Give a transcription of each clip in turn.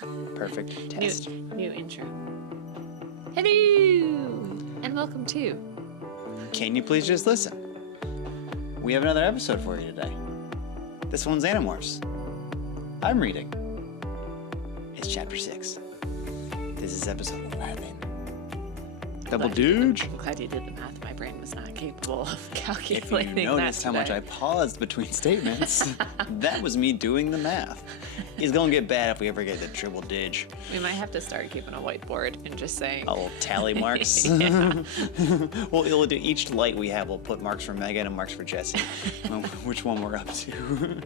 Perfect test. New intro. Hello, and welcome to. Can you please just listen? We have another episode for you today. This one's Animorphs. I'm reading. It's chapter 6. This is episode 11. Double dude. I'm glad you did the math. My brain was not capable of If calculating you noticed that how much I paused between statements, that was me doing the math. It's gonna get bad if we ever get the triple dig. We might have to start keeping a whiteboard and just saying. Oh, tally marks. Well, we'll do each light we have. We'll put marks for Megan and marks for Jesse. Which one we're up to.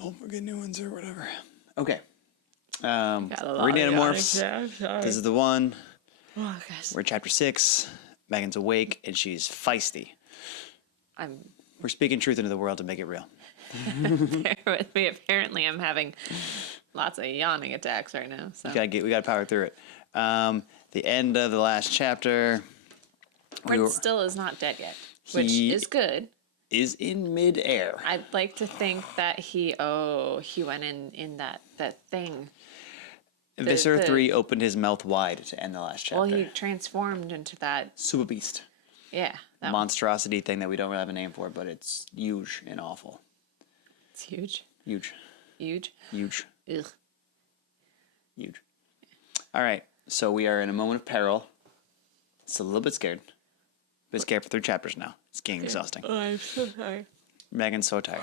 Don't forget new ones or whatever. Okay. Reading Animorphs. This is the one. Oh, gosh. We're at chapter 6. Megan's awake and she's feisty. We're speaking truth into the world to make it real. Bear with me. Apparently, I'm having lots of yawning attacks right now. So We gotta power through it. The end of the last chapter. Prince still is not dead yet, which He is good. is in midair. I'd like to think that he went in that thing. Visser 3 opened his mouth wide to end the last chapter. Well, he transformed into that. Super Beast. Yeah. That Monstrosity thing that we don't really have a name for, but it's huge and awful. It's huge. Huge. Huge. Huge. Ugh. Huge. All right. So we are in a moment of peril. It's a little bit scared. Been scared for 3 chapters now. It's getting exhausting. Oh, I'm so sorry. Megan's so tired.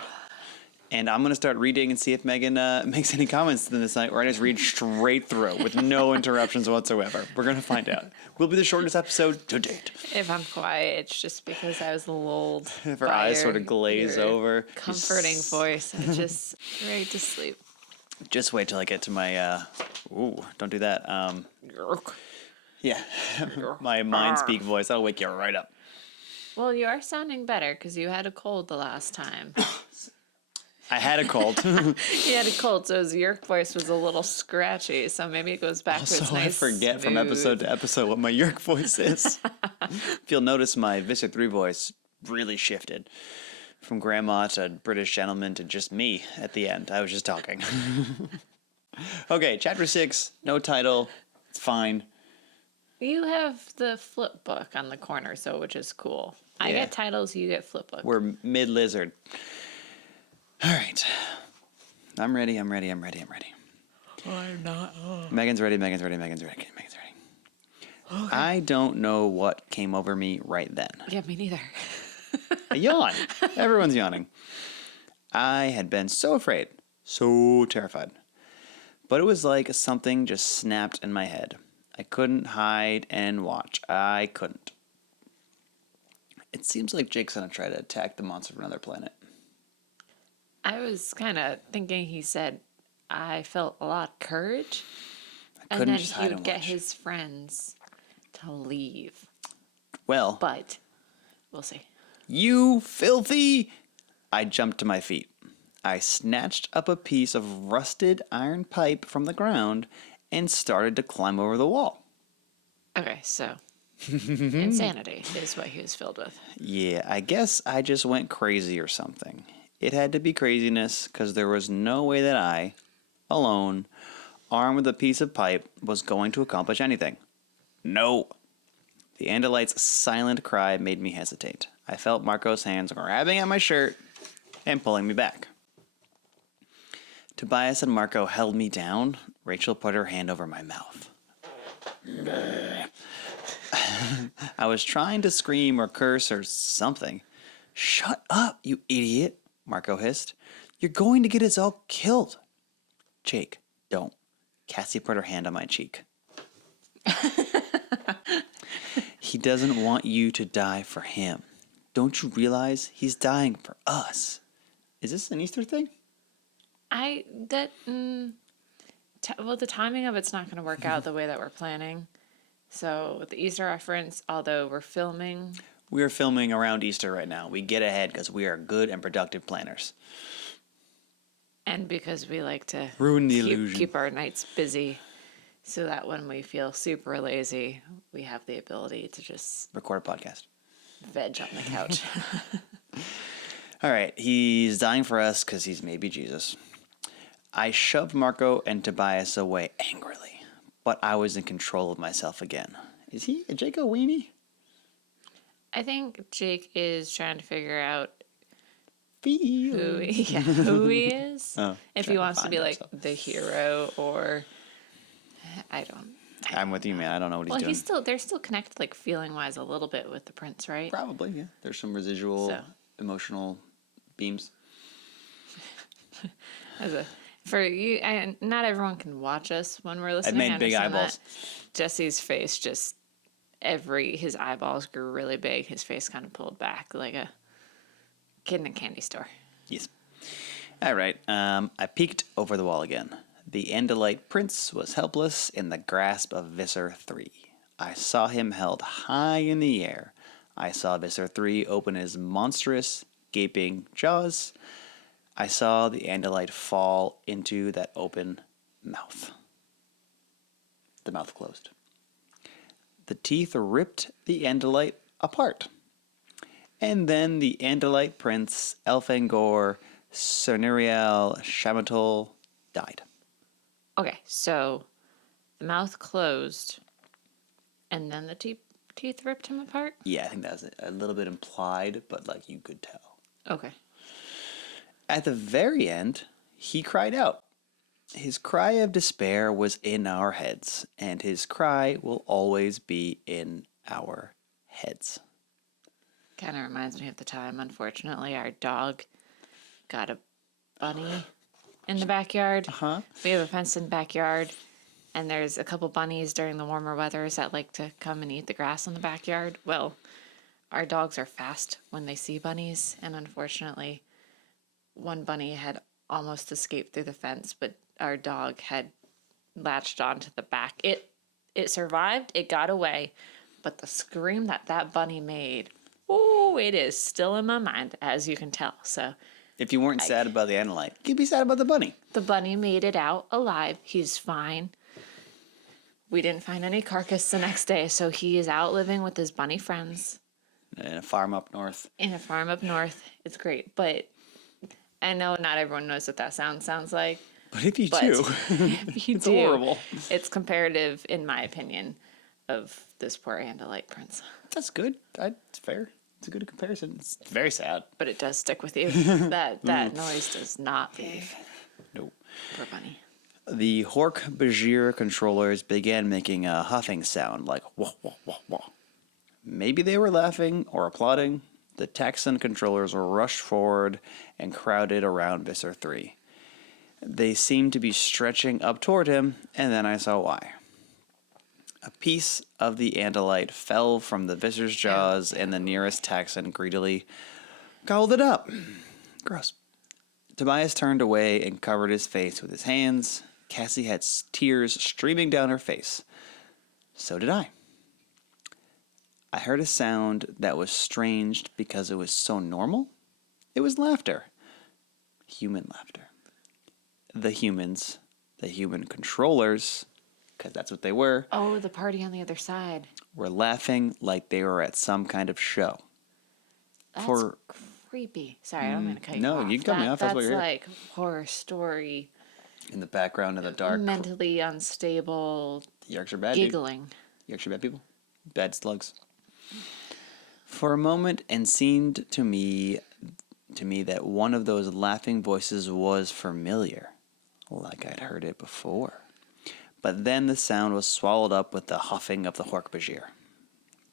And I'm going to start reading and see if Megan makes any comments to this night, or I just read straight through with no interruptions whatsoever. We're going to find out. Will be the shortest episode to date. If I'm quiet, it's just because I was lulled. If her eyes sort of glaze over. Comforting voice. I'm just ready to sleep. Just wait till I get to my, don't do that. Yeah, my mind speak voice. That'll wake you right up. Well, you are sounding better because you had a cold the last time. I had a cold. You had a cold, so your voice was a little scratchy. So maybe it goes back to its Also, nice, I forget from smooth- episode to episode what my Yerk voice is. If you'll notice, my Visser 3 voice really shifted from grandma to British gentleman to just me at the end. I was just talking. Okay, chapter 6, no title. It's fine. You have the flip book on the corner, so which is cool. I Yeah. get titles, you get flip book. We're mid-lizard. All right. I'm ready. I'm not. Megan's ready. Okay. I don't know what came over me right then. Yeah, me neither. A yawn. Everyone's yawning. I had been so afraid, so terrified. But it was like something just snapped in my head. I couldn't hide and watch. I couldn't. It seems like Jake's gonna try to attack the monster from another planet. I was kind of thinking he said, I felt a lot of courage. I And couldn't then just he hide would and get watch. his friends to leave. Well, But we'll see. you filthy! I jumped to my feet. I snatched up a piece of rusted iron pipe from the ground and started to climb over the wall. Okay, so insanity is what he was filled with. Yeah, I guess I just went crazy or something. It had to be craziness because there was no way that I, alone, armed with a piece of pipe, was going to accomplish anything. No. The Andalite's silent cry made me hesitate. I felt Marco's hands grabbing at my shirt and pulling me back. Tobias and Marco held me down. Rachel put her hand over my mouth. I was trying to scream or curse or something. Shut up, you idiot, Marco hissed. You're going to get us all killed. Jake, don't. Cassie put her hand on my cheek. He doesn't want you to die for him. Don't you realize he's dying for us? Is this an Easter thing? Well, the timing of it's not going to work out the way that we're planning. So with the Easter reference, although we're filming. We are filming around Easter right now. We get ahead because we are good and productive planners. And because we like to Ruin the illusion. keep our nights busy so that when we feel super lazy, we have the ability to just Record a podcast. veg on the couch. All right, he's dying for us because he's maybe Jesus. I shoved Marco and Tobias away angrily, but I was in control of myself again. Is he a Jake a weenie? I think Jake is trying to figure out Feel. who he is. Oh, If trying he to wants to find be like himself. the hero or I don't. I'm with you, man. I don't know what Well, he's doing. they're still connected, like feeling wise, a little bit with the prince, right? Probably, yeah. There's some residual So. emotional beams. As a for you, not everyone can watch us when we're listening. made I big understand eyeballs. that. Jesse's face just his eyeballs grew really big. His face kind of pulled back like a kid in a candy store. Yes. All right. I peeked over the wall again. The Andalite prince was helpless in the grasp of Visser III. I saw him held high in the air. I saw Visser III open his monstrous, gaping jaws. I saw the Andalite fall into that open mouth. The mouth closed. The teeth ripped the Andalite apart. And then the Andalite prince, Elfangor Cerniriel Shamatul, died. Okay, so the mouth closed, and then the teeth ripped him apart. Yeah, I think that's a little bit implied, but like you could tell. Okay. At the very end, he cried out. His cry of despair was in our heads, and his cry will always be in our heads. Kind of reminds me of the time, unfortunately, our dog got a bunny in the backyard. Huh? We have a fenced-in backyard, and there's a couple bunnies during the warmer weathers that like to come and eat the grass in the backyard. Well, our dogs are fast when they see bunnies, and unfortunately, one bunny had almost escaped through the fence, but our dog had latched onto the back. It survived, it got away, but the scream that bunny made, oh, it is still in my mind, as you can tell. So If you weren't sad about the Andalite, you'd be sad about the bunny. the bunny made it out alive. He's fine. We didn't find any carcass the next day, so he is out living with his bunny friends In a farm up north. in a farm up north. It's great, but I know not everyone knows what that sounds like. But if you But do, if you it's do, horrible. it's comparative, in my opinion, of this poor Andalite prince. That's good. It's fair. It's a good comparison. It's very sad. But it does stick with you. That noise does not leave. Nope. Poor bunny. The Hork Bajir controllers began making a huffing sound like wah, wah, wah, wah. Maybe they were laughing or applauding. The Texan controllers rushed forward and crowded around Visser III. They seemed to be stretching up toward him, and then I saw why. A piece of the Andalite fell from the Visser's jaws, and the nearest Texan greedily gobbled it up. Gross. Tobias turned away and covered his face with his hands. Cassie had tears streaming down her face. So did I. I heard a sound that was strange because it was so normal. It was laughter. Human laughter. The humans, the human controllers, because that's what they were Oh, the party on the other side. laughing like they were at some kind of show. That's For- creepy. Sorry, I don't mean to cut you no, off. you can cut me off. That's what you're here. like horror story, In the background in the dark, mentally unstable, Yorkshire bad dude. giggling. Yorkshire bad people. Bad slugs. For a moment, and seemed to me that one of those laughing voices was familiar, like I'd heard it before. But then the sound was swallowed up with the huffing of the Hork Bajir.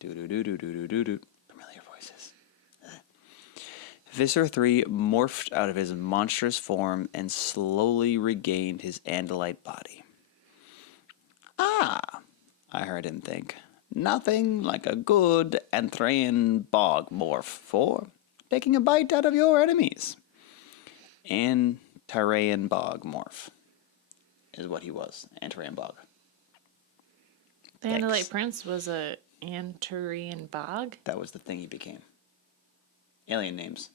Do-do-do-do-do-do-do. Familiar voices. Visser III morphed out of his monstrous form and slowly regained his Andalite body. Ah, I heard him think. Nothing like a good Anthraean bog morph for taking a bite out of your enemies. Antarean bog morph is what he was. Antarean bog. The Thanks. Andalite prince was a Anturian bog. That was the thing he became. Alien names.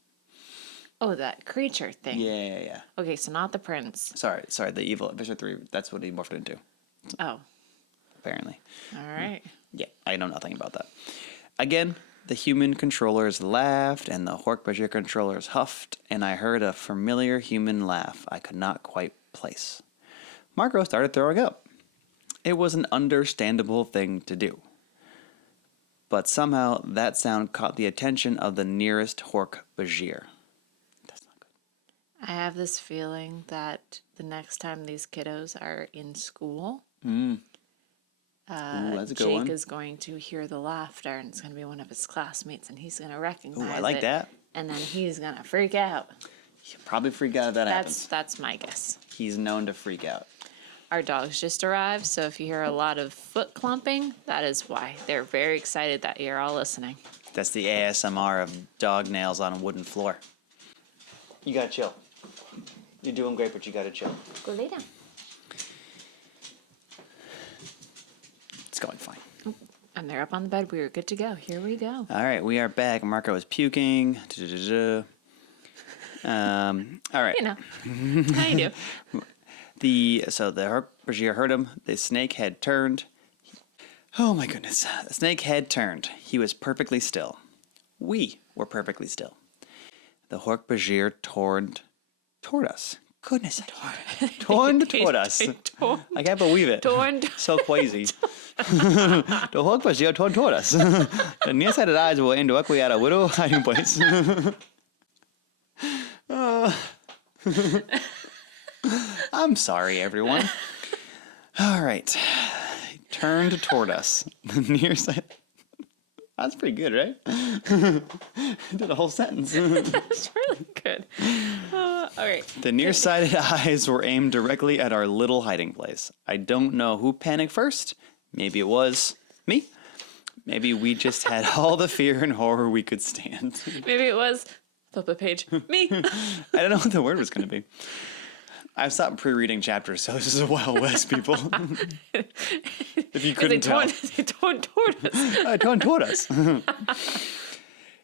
Oh, that creature thing. Yeah. Okay, so not the prince. Sorry, the evil Visser 3, that's what he morphed into, Oh, apparently. all right. Yeah, I know nothing about that. Again, the human controllers laughed and the Hork Bajir controllers huffed, and I heard a familiar human laugh I could not quite place. Marco started throwing up. It was an understandable thing to do. But somehow that sound caught the attention of the nearest Hork-Bajir. That's not good. I have this feeling that the next time these kiddos are in school, Ooh, that's a good Jake one. is going to hear the laughter, and it's going to be one of his classmates, and he's going to recognize Ooh, I like it, that. and then he's going to freak out. He'll probably freak out if that happens. That's my guess. He's known to freak out. Our dogs just arrived, so if you hear a lot of foot clumping, that is why. They're very excited that you're all listening. That's the ASMR of dog nails on a wooden floor. You gotta chill. You're doing great, but you gotta chill. Go lay down. It's going fine. And they're up on the bed. We were good to go. Here we go. All right, we are back. Marco is puking. All right. You know, how you do? The Hork-Bajir heard him. The snake had turned. Oh my goodness. The snake had turned. He was perfectly still. We were perfectly still. The Hork-Bajir toward us. Goodness. Torn toward us. Torn. I can't believe it. Torn. So crazy. The Hork-Bajir turned toward us. The nearsighted eyes were into we had a widow hiding place. I'm sorry, everyone. All right. He turned toward us. The nearsighted. That's pretty good, right? Did a whole sentence. That's really good. All right. The nearsighted eyes were aimed directly at our little hiding place. I don't know who panicked first. Maybe it was me. Maybe we just had all the fear and horror we could stand. Maybe it was flip a page. Me. I don't know what the word was going to be. I've stopped pre-reading chapters, so this is a Wild West, people. If you couldn't tell. They torn toward us. I turned toward us.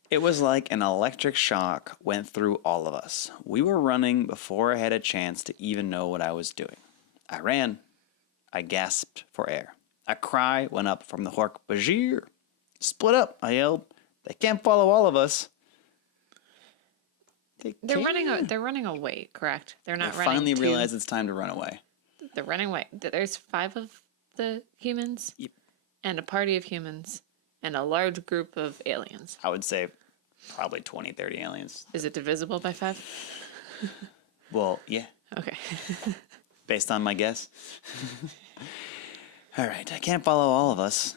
It was like an electric shock went through all of us. We were running before I had a chance to even know what I was doing. I ran. I gasped for air. A cry went up from the Hork-Bajir. Split up, I yelled. They can't follow all of us. They're running away, correct? They're not I running. finally realized it's time to run away. They're running away. There's 5 of the humans, Yep. and a party of humans, and a large group of aliens. I would say probably 20, 30 aliens. Is it divisible by 5? Well, yeah, Okay. based on my guess. All right, I can't follow all of us.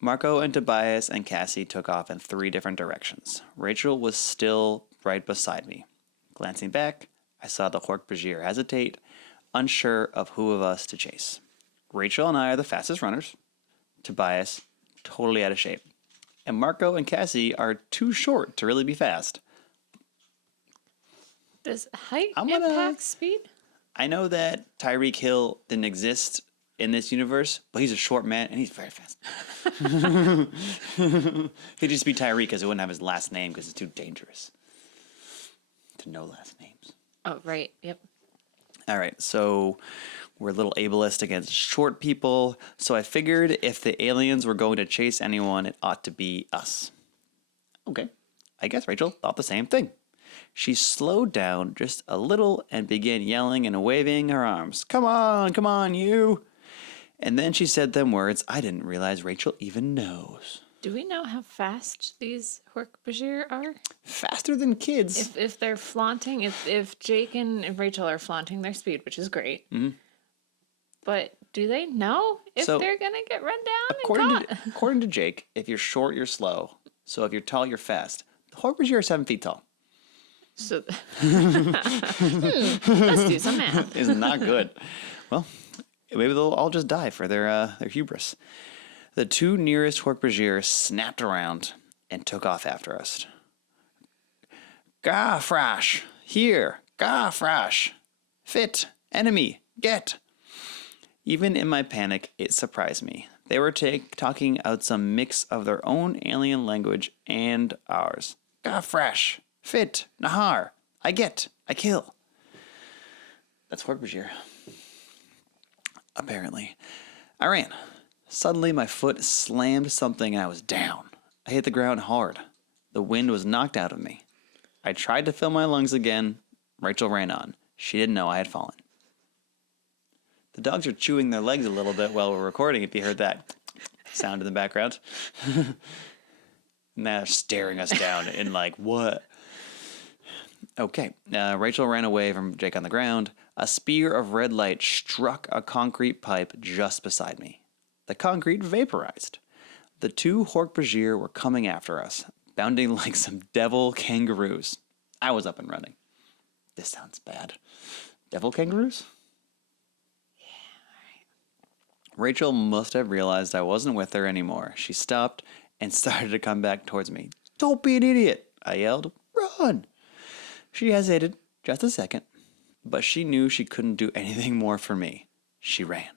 Marco and Tobias and Cassie took off in 3 different directions. Rachel was still right beside me. Glancing back, I saw the Hork-Bajir hesitate, unsure of who of us to chase. Rachel and I are the fastest runners. Tobias, totally out of shape. And Marco and Cassie are too short to really be fast. Does height I'm gonna- impact speed? I know that Tyreek Hill didn't exist in this universe, but he's a short man and he's very fast. He'd just be Tyreek because he wouldn't have his last name because it's too dangerous to know last names. Oh, right. Yep. All right, so we're a little ableist against short people, so I figured if the aliens were going to chase anyone, it ought to be us. Okay, I guess Rachel thought the same thing. She slowed down just a little and began yelling and waving her arms. Come on, you! And then she said them words I didn't realize Rachel even knows. Do we know how fast these Hork-Bajir are? Faster than kids. If they're flaunting, if Jake and Rachel are flaunting their speed, which is great, but do they know if So, they're gonna get run down and caught? According to Jake, if you're short, you're slow. So if you're tall, you're fast. The Hork-Bajir are 7 feet tall. So, let's do some math. Is not good. Well, maybe they'll all just die for their hubris. The 2 nearest Hork-Bajir snapped around and took off after us. Gafrash! Here! Gafrash! Fit! Enemy! Get! Even in my panic, it surprised me. They were talking out some mix of their own alien language and ours. Gafrash! Fit! Nahar! I get! I kill! That's Hork-Bajir. Apparently. I ran. Suddenly, my foot slammed something and I was down. I hit the ground hard. The wind was knocked out of me. I tried to fill my lungs again. Rachel ran on. She didn't know I had fallen. The dogs are chewing their legs a little bit while we're recording, if you heard that sound in the background. And they're staring us down in like, what? Okay, Rachel ran away from Jake on the ground. A spear of red light struck a concrete pipe just beside me. The concrete vaporized. The two Hork-Bajir were coming after us, bounding like some devil kangaroos. I was up and running. This sounds bad. Devil kangaroos? Rachel must have realized I wasn't with her anymore. She stopped and started to come back towards me. Don't be an idiot, I yelled. Run! She hesitated just a second, but she knew she couldn't do anything more for me. She ran.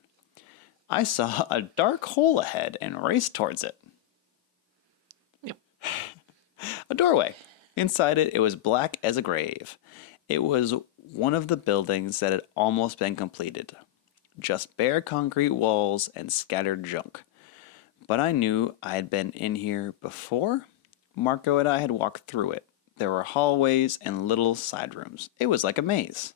I saw a dark hole ahead and raced towards it. Yep. A doorway. Inside it, it was black as a grave. It was one of the buildings that had almost been completed. Just bare concrete walls and scattered junk. But I knew I had been in here before. Marco and I had walked through it. There were hallways and little side rooms. It was like a maze.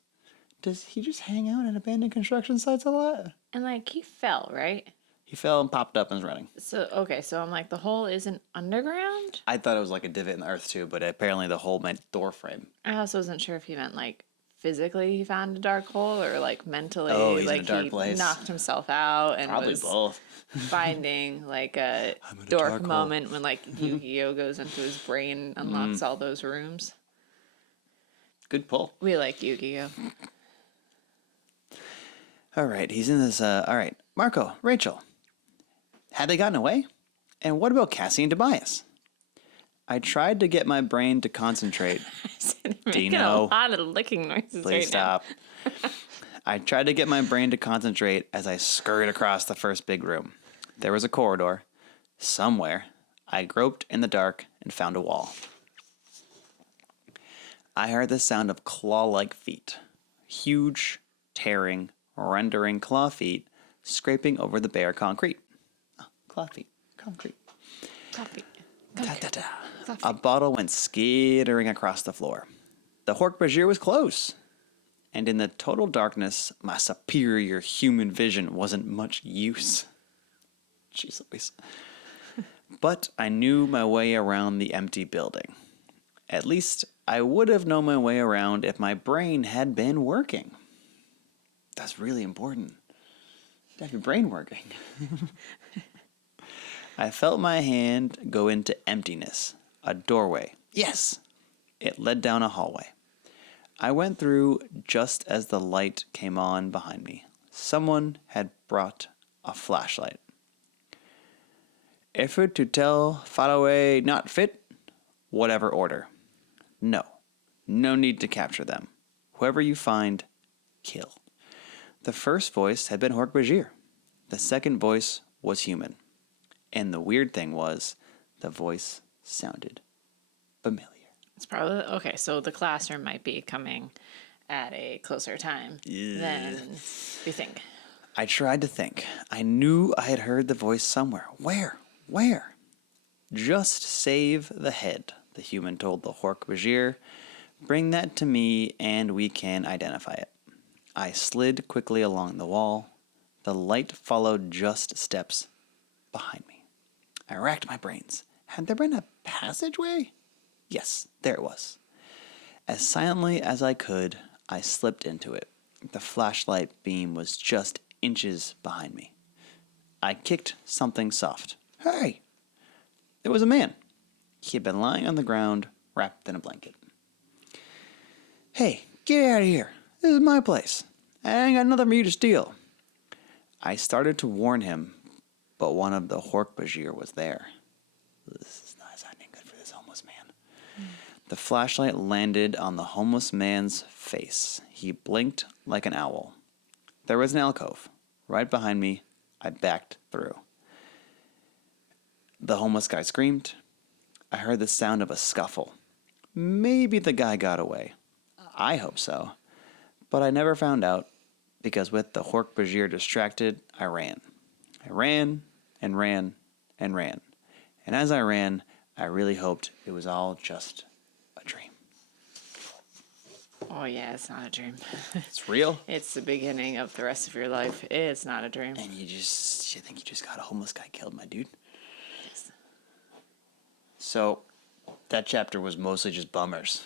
Does he just hang out at abandoned construction sites a lot? And like he fell, right? He fell and popped up and was running. So okay, so I'm like the hole isn't underground? I thought it was like a divot in the earth too, but apparently the hole meant door frame. I also wasn't sure if he meant like physically he found a dark hole or like mentally He's in like a dark he place. knocked himself out and Probably was both. finding like a I'm in a dork dark hole. moment when like Yu-Gi-Oh goes into his brain, unlocks all those rooms. Good pull. We like Yu-Gi-Oh. All right, he's in this. All right, Marco, Rachel. Had they gotten away? And what about Cassie and Tobias? I tried to get my brain to concentrate. Making a Dino. lot of licking noises Please right stop. I tried to get my brain to concentrate as I scurried across the first big room. There was a corridor. Somewhere, I groped in the dark and found a wall. I heard the sound of claw-like feet. Huge, tearing, rendering claw feet scraping over the bare concrete. Oh, claw feet. Concrete. now. Coffee. Ta-ta-ta. Coffee. A bottle went skittering across the floor. The Hork-Bajir was close. And in the total darkness, my superior human vision wasn't much use. Jeez Louise. But I knew my way around the empty building. At least, I would have known my way around if my brain had been working. That's really important. To have your brain working. I felt my hand go into emptiness. A doorway. Yes! It led down a hallway. I went through just as the light came on behind me. Someone had brought a flashlight. Effort to tell Faraway not fit? Whatever order. No. No need to capture them. Whoever you find, kill. The first voice had been Hork-Bajir. The second voice was human. And the weird thing was, the voice sounded familiar. It's probably okay. So the classroom might be coming at a closer time than we think. I tried to think. I knew I had heard the voice somewhere. Where? Where? Just save the head, the human told the Hork-Bajir. Bring that to me and we can identify it. I slid quickly along the wall. The light followed just steps behind me. I racked my brains. Had there been a passageway? Yes, there it was. As silently as I could, I slipped into it. The flashlight beam was just inches behind me. I kicked something soft. Hey! It was a man. He had been lying on the ground, wrapped in a blanket. Hey, get out of here. This is my place. I ain't got nothing for you to steal. I started to warn him, but one of the Hork-Bajir was there. This is not sounding good for this homeless man. The flashlight landed on the homeless man's face. He blinked like an owl. There was an alcove. Right behind me, I backed through. The homeless guy screamed. I heard the sound of a scuffle. Maybe the guy got away. I hope so. But I never found out, because with the Hork-Bajir distracted, I ran. I ran and ran and ran. And as I ran, I really hoped it was all just a dream. Oh, yeah, it's not a dream. It's real. It's the beginning of the rest of your life. It's not a dream. And you think you just got a homeless guy killed, my dude. Yes. So, that chapter was mostly just bummers.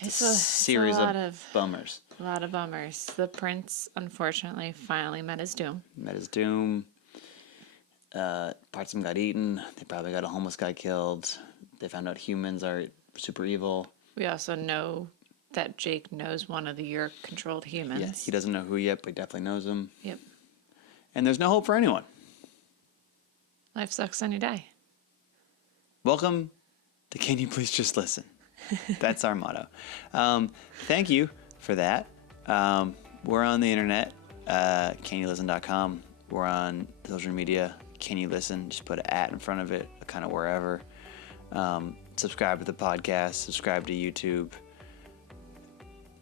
It's Series a lot of bummers. A lot of bummers. The prince, unfortunately, finally met his doom. Met his doom. Parts of him got eaten. They probably got a homeless guy killed. They found out humans are super evil. We also know that Jake knows one of the Yeerk-controlled humans. Yeah, he doesn't know who yet, but he definitely knows him. Yep. And there's no hope for anyone. Life sucks any day. Welcome to Can You Please Just Listen? That's our motto. Thank you for that. We're on the internet, canyouListen.com. We're on social media, Can You Listen? Just put an @ in front of it, kind of wherever. Subscribe to the podcast. Subscribe to YouTube.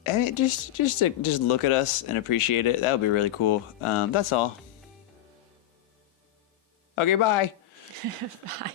And just look at us and appreciate it. That would be really cool. That's all. Okay, bye. Bye.